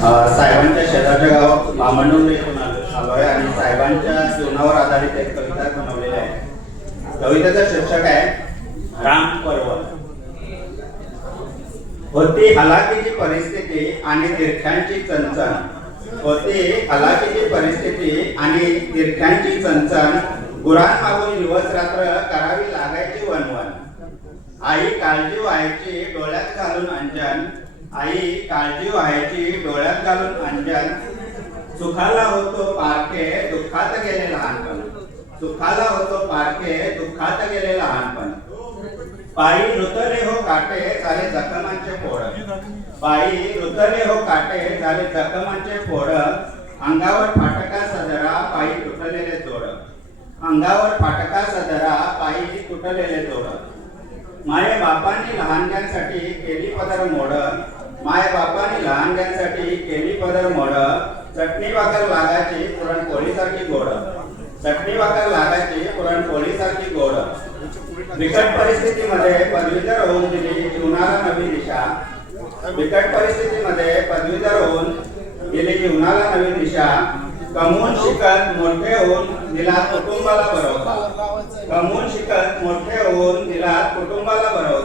साहेबांच्या शेजारच्या गावात मामंडोंडे येथून आलो आहे आणि साहेबांच्या जीवनावर आधारित एक कविता बनवलेली आहे. कवितेचं शीर्षक आहे राम पर्वत. होती हलाखीची परिस्थिती आणि तीर्थांची चणचण. होती हलाखीची परिस्थिती आणि तीर्थांची चणचण. गुरान मागून दिवस रात्र करावी लागायची वनवन आई काळजी व्हायची डोळ्यात घालून अंजन. आई काळजी व्हायची डोळ्यात घालून अंजन. सुखाला होतो पारखे दुःखात गेले लहानपण. सुखाला होतो पारखे दुःखात गेले लहानपण. पायी रुतले हो काटे झाले जखमांचे फोड. पायी रुतले हो काटे झाले जखमांचे फोड. अंगावर फाटका सदरा पायी तुटलेले जोड. अंगावर फाटका सदरा पायी तुटलेले जोड. माये बापांनी लहानग्यांसाठी केली पदर मोड माये बापाने लहानग्यांसाठी केली पदर मोड चटणी भाकर लागायची पुरणपोळी सारखी गोड. चटणी भाकर लागायची पुरणपोळी सारखी गोड. बिकट परिस्थितीमध्ये पदवीधर होऊन दिली जीवनाला नवी दिशा. बिकट परिस्थितीमध्ये पदवीधर होऊन दिली जीवनाला नवी दिशा. कमवून शिकत मोठे होऊन दिला कुटुंबाला बरोबर कमवून शिकत मोठे होऊन दिला कुटुंबाला बरोबर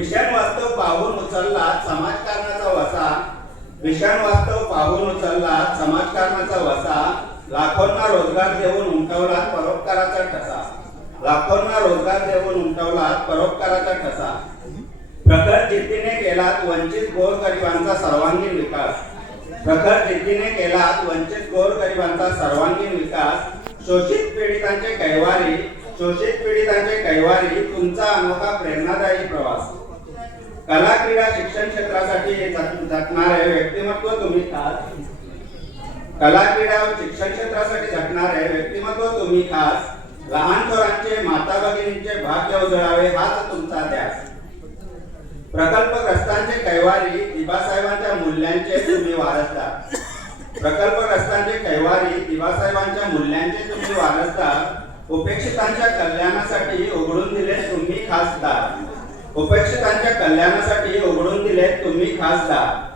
विषाण वास्तव पाहून उचलला समाजकारणाचा वसा. विषाण वास्तव पाहून उचलला समाजकारणाचा वसा. लाखोंना रोजगार देऊन उमटवला परोपकाराचा ठसा. लाखोंना रोजगार देऊन उमटवला परोपकाराचा ठसा. प्रखर जिद्दीने केलात वंचित गोरगरिबांचा सर्वांगीण विकास. प्रखर जिद्दीने केलात वंचित गोरगरिबांचा सर्वांगीण विकास. शोषित पीडितांचे कैवारी शोषित पीडितांचे कैवारी तुमचा अनोखा प्रेरणादायी प्रवास. कला क्रीडा शिक्षण क्षेत्रासाठी झट- झटणारे व्यक्तिमत्व तुम्ही खास कला क्रीडा व शिक्षण क्षेत्रासाठी झटणारे व्यक्तिमत्व तुम्ही खास लहान थोरांचे माता भगिनींचे भाग्य उजळावे हाच तुमचा ध्यास. प्रकल्पग्रस्तांचे कैवारी दिबासाहेबांच्या मूल्यांचे तुम्ही वारसदार प्रकल्पग्रस्तांचे कैवारी दिबासाहेबांच्या मूल्यांचे तुम्ही वारसदार उपेक्षितांच्या कल्याणासाठी उघडून दिले तुम्ही खासदार उपेक्षितांच्या कल्याणासाठी उघडून दिले तुम्ही खासदार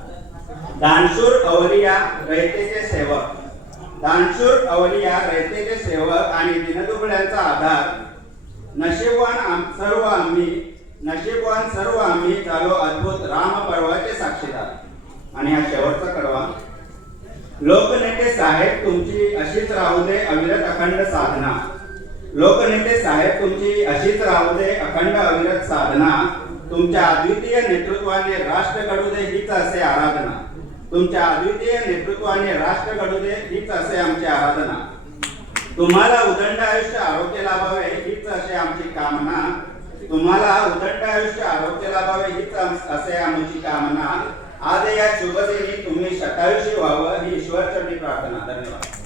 दानशूर अवलिया रयतेचे सेवक. दानशूर अवलिया रयतेचे सेवक आणि दिनदुबळ्यांचा आधार. नशीबवान आम- सर्व आम्ही नशीबवान सर्व आम्ही झालो अद्भुत राम पर्वाचे साक्षीदार. आणि हा शेवटचा कडवा. लोकनेते साहेब तुमची अशीच राहू दे अविरत अखंड साधना. लोकनेते साहेब तुमची अशीच राहू दे अखंड अविरत साधना. तुमच्या अद्वितीय नेतृत्वाने राष्ट्र घडू दे हीच असे आराधना. तुमच्या अद्वितीय नेतृत्वाने राष्ट्र घडू दे हीच असे आमची आराधना. तुम्हाला उदंड आयुष्य आरोग्य लाभावे हीच असे आमची कामना. तुम्हाला उदंड आयुष्य आरोग्य लाभावे हीच असे आमची कामना. आज या शुभदिनी तुम्ही शतायुषी व्हावं ही ईश्वर प्रार्थना. धन्यवाद.